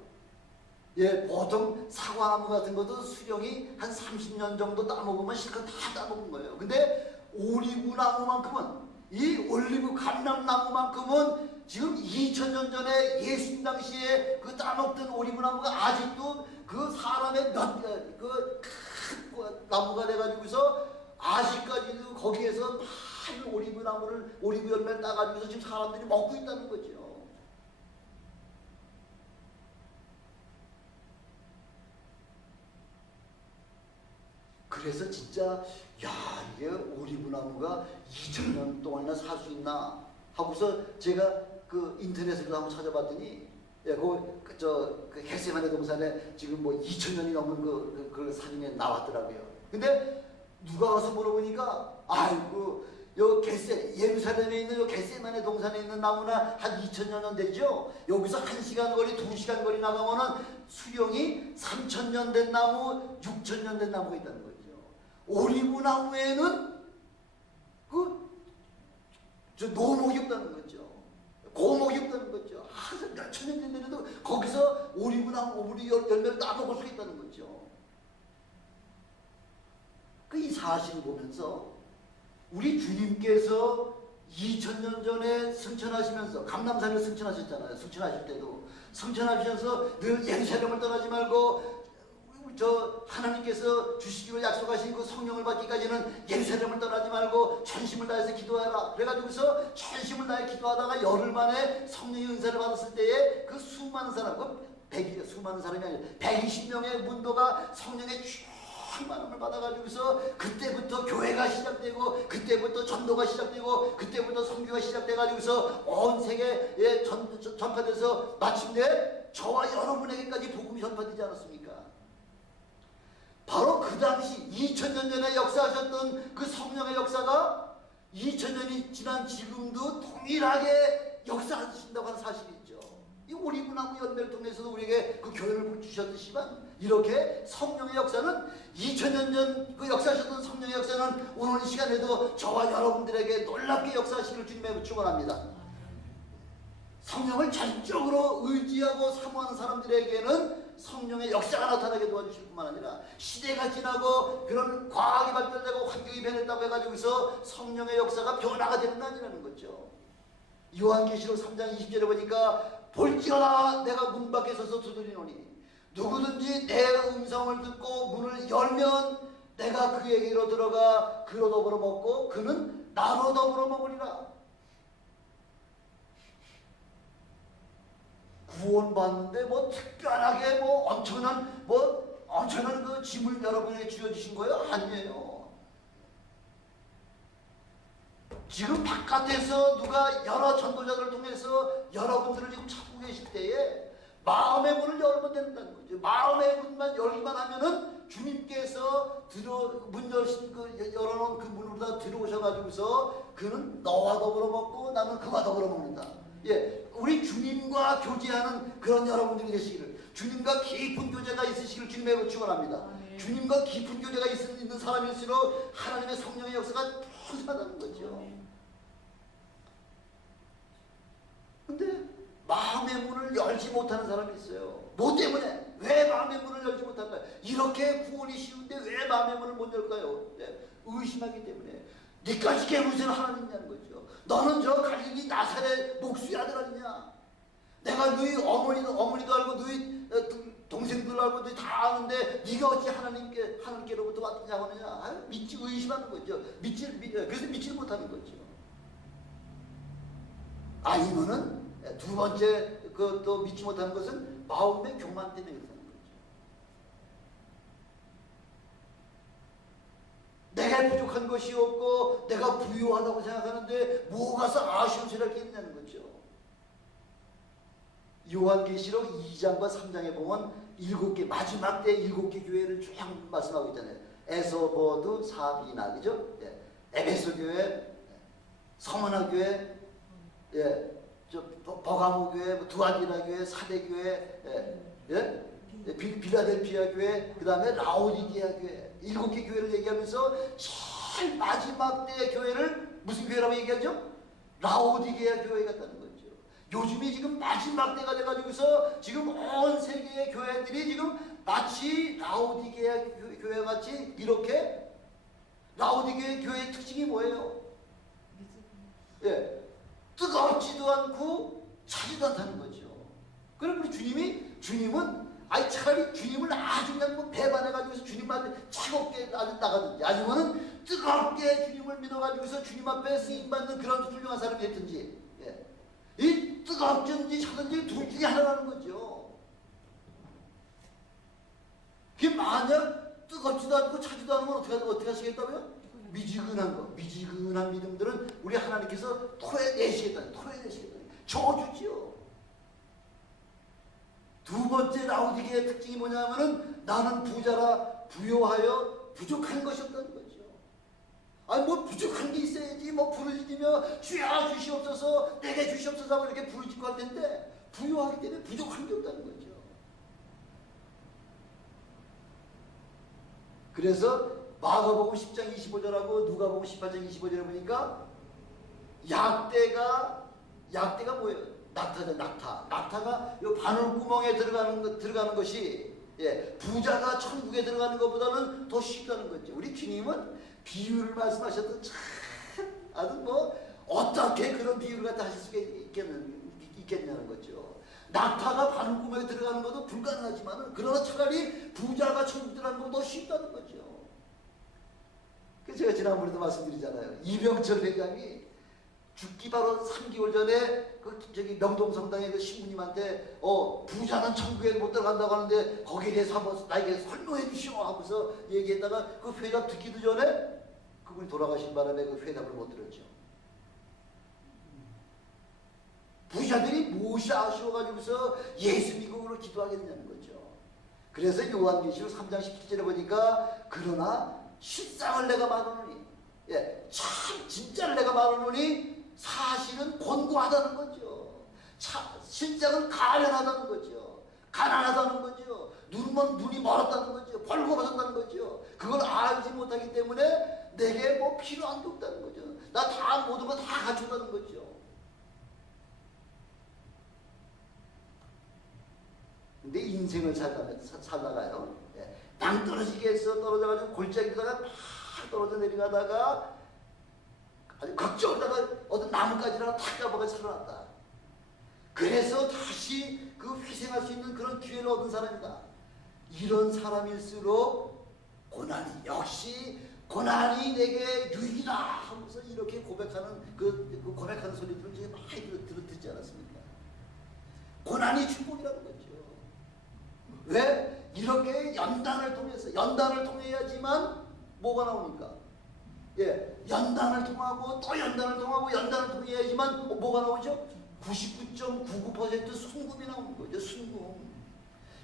예, 보통 사과나무 같은 것도 수령이 한 30년 정도 따먹으면 실컷 다 따먹은 거예요. 근데 올리브 나무만큼은, 이 올리브 감람나무만큼은 지금 2000년 전에 예수님 당시에 그 따먹던 올리브 나무가 아직도 그 사람의 큰 나무가 돼가지고서 아직까지도 거기에서 많은 올리브 열매를 따가지고서 지금 사람들이 먹고 있다는 거죠. 그래서 진짜 이게 올리브 나무가 2000년 동안이나 살 수 있나 하고서 제가 그 인터넷으로 한번 찾아봤더니 겟세마네 동산에 지금 2000년이 넘은 그 사진에 나왔더라고요. 근데 누가 가서 물어보니까 예루살렘에 있는 겟세마네 동산에 있는 나무나 한 2000년 되죠. 여기서 1시간 거리, 2시간 거리 나가면은 수령이 3000년 된 나무, 6000년 된 나무가 있다는 거죠. 올리브 나무에는 노목이 없다는 거죠. 고목이 없다는 거죠. 몇 천년 됐는데도 거기서 올리브 열매를 따먹을 수 있다는 거죠. 이 사실을 보면서 우리 주님께서 2000년 전에 승천하시면서 감람산을 승천하셨잖아요. 승천하실 때도 승천하시면서 늘 예루살렘을 떠나지 말고 하나님께서 주시기로 약속하신 그 성령을 받기까지는 예루살렘을 떠나지 말고 전심을 다해서 기도하라. 그래가지고서 전심을 다해 기도하다가 열흘 만에 성령의 은사를 받았을 때에 그 수많은 사람, 수많은 사람이 아니라 120명의 문도가 성령의 충만함을 받아가지고서 그때부터 교회가 시작되고 그때부터 전도가 시작되고 그때부터 선교가 시작돼가지고서 온 세계에 전파돼서 마침내 저와 여러분에게까지 복음이 전파되지 않았습니까? 바로 그 당시 2000년 전에 역사하셨던 그 성령의 역사가 2000년이 지난 지금도 동일하게 역사하신다고 하는 사실이 있죠. 이 올리브나무 열매를 통해서도 우리에게 그 교회를 주셨듯이만 이렇게 성령의 역사는 2000년 전 그 역사하셨던 성령의 역사는 오늘 이 시간에도 저와 여러분들에게 놀랍게 역사하시기를 주님의 축원합니다. 성령을 전적으로 의지하고 사모하는 사람들에게는 성령의 역사가 나타나게 도와주실 뿐만 아니라 시대가 지나고 그런 과학이 발달되고 환경이 변했다고 해가지고서 성령의 역사가 변화가 되는 게 아니라는 거죠. 요한계시록 3장 20절에 보니까 볼지어다 내가 문 밖에 서서 두드리노니 누구든지 내 음성을 듣고 문을 열면 내가 그에게로 들어가 그로 더불어 먹고 그는 나로 더불어 먹으리라. 구원받는데 특별하게 엄청난 그 짐을 여러분에게 주어주신 거예요? 아니에요. 지금 바깥에서 누가 여러 전도자들을 통해서 여러분들을 지금 찾고 계실 때에 마음의 문을 열면 된다는 거죠. 마음의 문만 열기만 하면은 주님께서 문 열어놓은 그 문으로 다 들어오셔가지고서 그는 너와 더불어 먹고 나는 그와 더불어 먹는다. 예, 우리 주님과 교제하는 그런 여러분들이 되시기를, 주님과 깊은 교제가 있으시기를 주님의 축원합니다. 주님과 깊은 교제가 있는 사람일수록 하나님의 성령의 역사가 풍성하다는 거죠. 근데 마음의 문을 열지 못하는 사람이 있어요. 뭐 때문에? 왜 마음의 문을 열지 못할까요? 이렇게 구원이 쉬운데 왜 마음의 문을 못 열까요? 네, 의심하기 때문에. 니까지 무슨 하나님이냐는 거죠. 너는 저 갈릴리 나사렛 목수의 아들 아니냐? 내가 너희 어머니도 알고 너희 동생들 알고 너희 다 아는데 네가 어찌 하나님께로부터 왔느냐고 하느냐? 믿지 의심하는 거죠. 그래서 믿지 못하는 거죠. 아니면은 두 번째 또 믿지 못하는 것은 마음의 교만 때문에 그렇다는 거죠. 내가 부족한 것이 없고 내가 부유하다고 생각하는데 뭐가서 아쉬운 소리를 겠냐는 거죠. 요한계시록 2장과 3장에 보면 7개 마지막 때 7개 교회를 쭉 말씀하고 있잖아요. 에소보드 사비나 그죠? 예. 에베소 교회, 서머나 교회, 예. 버가모 교회, 두아디라 교회, 사대 교회, 빌라델피아 교회, 그 다음에 라오디게아 교회, 7개 교회를 얘기하면서 제일 마지막 때의 교회를 무슨 교회라고 얘기하죠? 라오디게아 교회 같다는 거죠. 요즘이 지금 마지막 때가 돼가지고서 지금 온 세계의 교회들이 지금 마치 라오디게아 교회 같이 이렇게 라오디게아 교회의 특징이 뭐예요? 예. 뜨겁지도 않고 차지도 않다는 거죠. 그럼 우리 주님은 차라리 주님을 아주 그냥 뭐 배반해가지고서 주님한테 차갑게 나가든지 아니면은 뜨겁게 주님을 믿어가지고서 주님 앞에 쓰임받는 그런 훌륭한 사람이 됐든지, 예. 이 뜨겁든지 차든지 둘 중에 하나라는 거죠. 그게 만약 뜨겁지도 않고 차지도 않으면 어떻게 하시겠다고요? 미지근한 믿음들은 우리 하나님께서 토해내시겠다니 저주지요. 두 번째 라오디게의 특징이 뭐냐면은 나는 부자라 부요하여 부족한 것이 없다는 거죠. 아니 뭐 부족한 게 있어야지 뭐 부르짖으며 주야 주시옵소서 내게 주시옵소서 하고 이렇게 부르짖고 할 텐데 부요하기 때문에 부족한 게 없다는 거죠. 그래서 마가복음 10장 25절하고 누가복음 18장 25절에 보니까 약대가 뭐예요? 낙타죠. 낙타가 이 바늘구멍에 들어가는 것이, 예, 부자가 천국에 들어가는 것보다는 더 쉽다는 거죠. 우리 주님은 비유를 말씀하셔도 참 아주 뭐 어떻게 그런 비유를 갖다 하실 수가 있겠냐는 거죠. 낙타가 바늘구멍에 들어가는 것도 불가능하지만 그러나 차라리 부자가 천국 들어가는 것도 더 쉽다는 거죠. 제가 지난번에도 말씀드리잖아요. 이병철 회장이 죽기 바로 3개월 전에 명동성당의 그 신부님한테 부자는 천국에 못 들어간다고 하는데 거기에 대해서 한번 나에게 설명해 주시오 하면서 얘기했다가 그 회답 듣기도 전에 그분이 돌아가신 바람에 그 회답을 못 들었죠. 부자들이 무엇이 아쉬워가지고서 예수 믿고 기도하겠냐는 거죠. 그래서 요한계시록 3장 17절에 보니까 그러나 실상을 내가 말하노니, 예, 참 진짜를 내가 말하노니 사실은 곤고하다는 거죠. 실상은 가련하다는 거죠. 가난하다는 거죠. 눈이 멀었다는 거죠. 벌거벗었다는 거죠. 그걸 알지 못하기 때문에 내게 뭐 필요한 게 없다는 거죠. 나 다 모든 거 다 갖췄다는 거죠. 근데 인생을 살다가요, 예, 땅 떨어지게 해서 떨어져가지고 골짜기에다가 막 떨어져 내려가다가 아주 극적으로다가 어떤 나뭇가지라고 탁 잡아가지고 살아났다. 그래서 다시 그 회생할 수 있는 그런 기회를 얻은 사람이다. 이런 사람일수록 고난이 내게 유익이다 하면서 이렇게 고백하는 그 고백하는 소리들을 제가 많이 듣지 않았습니까? 고난이 축복이라는 거죠. 왜? 이렇게 연단을 통해야지만 뭐가 나오니까? 예, 연단을 통하고 또 연단을 통해야지만 뭐가 나오죠? 99.99% 순금이 나오는 거죠. 순금.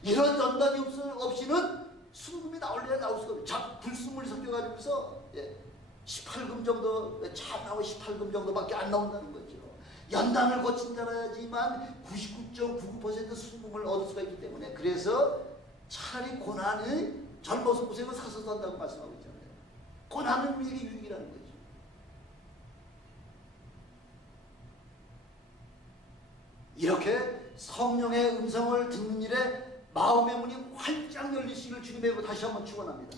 이런 연단이 없이는 순금이 나올 수가 없어요. 불순물이 섞여가지고서, 예, 18금 정도, 참하고 18금 정도밖에 안 나온다는 거죠. 연단을 거친 자라야지만 99.99% 순금을 얻을 수가 있기 때문에, 그래서 차라리 고난이 젊어서 고생을 사서 한다고 말씀하고 있잖아요. 고난은 우리에게 유익이라는 거죠. 이렇게 성령의 음성을 듣는 일에 마음의 문이 활짝 열리시기를 주님의 다시 한번 축원합니다.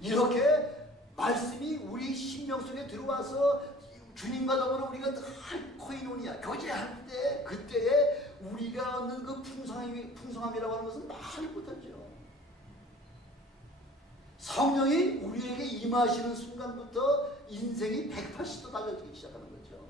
이렇게 말씀이 우리 심령 속에 들어와서 주님과 더불어 우리가 코이노니아 교제할 때, 그때에 우리가 얻는 그 풍성함이라고 하는 것은 말을 못하죠. 성령이 우리에게 임하시는 순간부터 인생이 180도 달라지기 시작하는 거죠.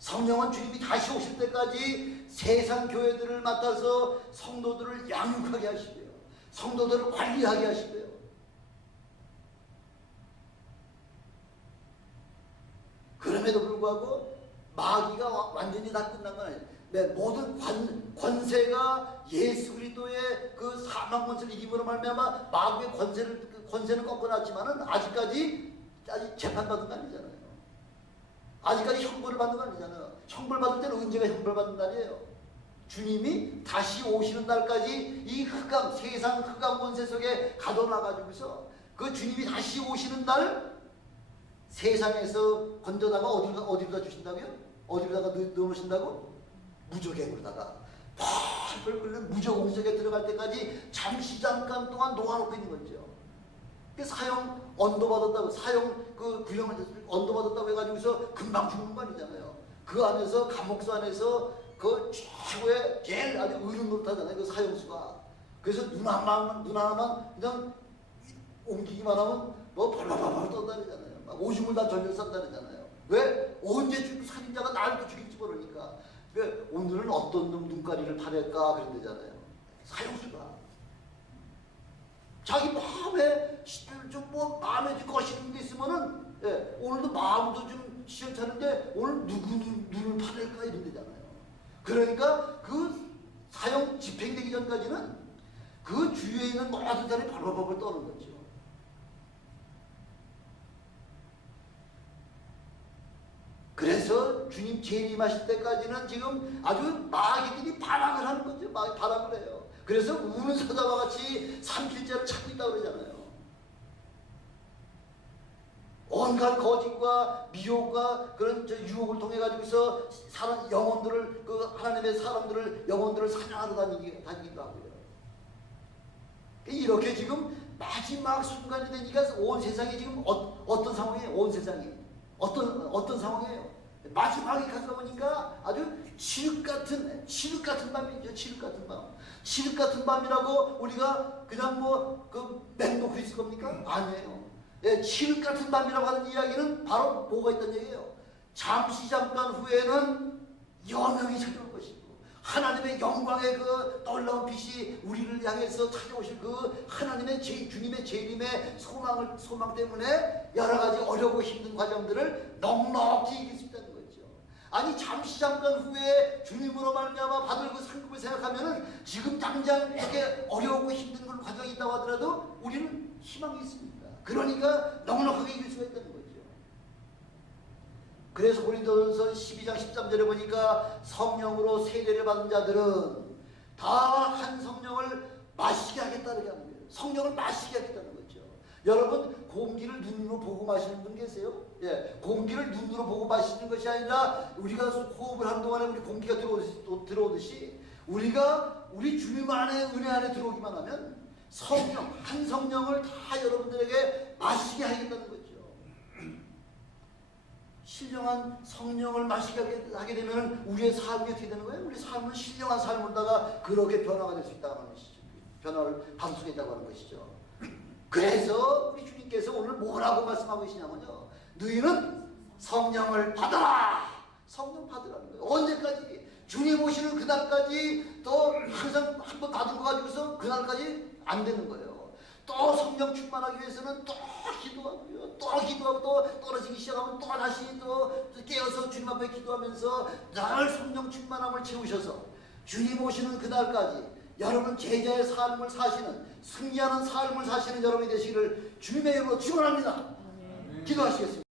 성령은 주님이 다시 오실 때까지 세상 교회들을 맡아서 성도들을 양육하게 하시고요, 성도들을 관리하게 하시고요, 그럼에도 불구하고 마귀가 완전히 다 끝난 건 아니에요. 네, 모든 권세가 예수 그리스도의 그 사망 권세를 이김으로 말미암아 마귀의 권세는 꺾어놨지만은 아직까지 재판받은 거 아니잖아요. 아직까지 형벌을 받는 거 아니잖아요. 형벌 받을 때는 언제가 형벌 받는 날이에요? 주님이 다시 오시는 날까지 이 세상 흑암 권세 속에 가둬놔가지고서 그 주님이 다시 오시는 날 세상에서 건져다가 어디로다 주신다고요? 어디로다가 넣으신다고? 무저갱으로다가 펄펄 끓는 무저공석에 들어갈 때까지 잠깐 동안 놓아놓고 있는 거죠. 사형 언도받았다고, 사형 그 구형을 언도받았다고 해가지고서 금방 죽는 거 아니잖아요. 그 안에서, 감옥소 안에서 그 최고의 제일 아주 의른 노릇하잖아요, 그 사형수가. 그래서 눈 하나만 그냥 옮기기만 하면 뭐 발발발발 떤다잖아요. 막 오줌을 다 절려 싼다잖아요. 왜? 언제 살인자가 나를 또 죽일지 모르니까. 왜? 오늘은 어떤 놈 눈가리를 파낼까 그런다잖아요. 사형수가. 자기 마음에 좀 뭐 마음에 좀 거시는 게 있으면은, 예, 오늘도 마음도 좀 시원찮은데 오늘 누구 눈을 파낼까 이런 데잖아요. 그러니까 그 사형 집행되기 전까지는 그 주위에 있는 모든 사람이 발발발발 떠는 거죠. 그래서 주님 재림하실 때까지는 지금 아주 마귀들이 반항을 하는 거죠. 마귀 반항을 해요. 그래서 우는 사자와 같이 삼킬자를 찾고 있다고 그러잖아요. 온갖 거짓과 미혹과 그런 유혹을 통해 가지고서 영혼들을, 그 하나님의 사람들을, 영혼들을 사냥하러 다니기도 하고요. 이렇게 지금 마지막 순간이 되니까 온 세상이 지금 어떤 상황이에요? 온 세상이 어떤 상황이에요? 마지막에 가서 보니까 아주 칠흑 같은 밤이죠. 칠흑 같은 밤이라고 우리가 그냥 뭐 그 맹독 있을 겁니까? 아니에요. 예, 칠흑 같은 밤이라고 하는 이야기는 바로 뭐가 있다는 얘기예요. 잠깐 후에는 여명이 찾아올 것이고, 하나님의 영광의 그 놀라운 빛이 우리를 향해서 찾아오실 그 하나님의 주님의 재림의 소망 때문에 여러 가지 어렵고 힘든 과정들을 넉넉히 이길 수 있다는 거죠. 아니, 잠깐 후에 주님으로 말미암아 받을 그 상급을 생각하면은 지금 당장 이렇게 어려우고 힘든 그 과정이 있다고 하더라도 우리는 희망이 있습니다. 그러니까 넉넉하게 이길 수가 있다는 거죠. 그래서 고린도전서 12장 13절에 보니까 성령으로 세례를 받은 자들은 다 한 성령을 마시게 하겠다는 게 아니에요. 성령을 마시게 하겠다는 거죠. 여러분, 공기를 눈으로 보고 마시는 분 계세요? 예, 공기를 눈으로 보고 마시는 것이 아니라 우리가 호흡을 하는 동안에 우리 공기가 들어오듯이 우리가 우리 주님 안에, 은혜 안에 들어오기만 하면 한 성령을 다 여러분들에게 마시게 하겠다는 거죠. 신령한 성령을 마시게 하게 되면 우리의 삶이 어떻게 되는 거예요? 우리 삶은 신령한 삶을다가 그렇게 변화가 될 수 있다고 하는 것이죠. 변화를 받을 수 있다고 하는 것이죠. 그래서 우리 주님께서 오늘 뭐라고 말씀하고 계시냐면요, 너희는 성령을 받아라. 성령 받으라는 거예요. 언제까지? 주님 오시는 그날까지 또 항상 한번 받은 거 가지고서 그날까지 안 되는 거예요. 또 성령 충만하기 위해서는 또 기도하고요. 또 기도하고 또 떨어지기 시작하면 또 다시 또 깨어서 주님 앞에 기도하면서 늘 성령 충만함을 채우셔서 주님 오시는 그날까지 여러분 제자의 삶을 사시는, 승리하는 삶을 사시는 여러분이 되시기를 주님의 이름으로 축원합니다. 기도하시겠습니다.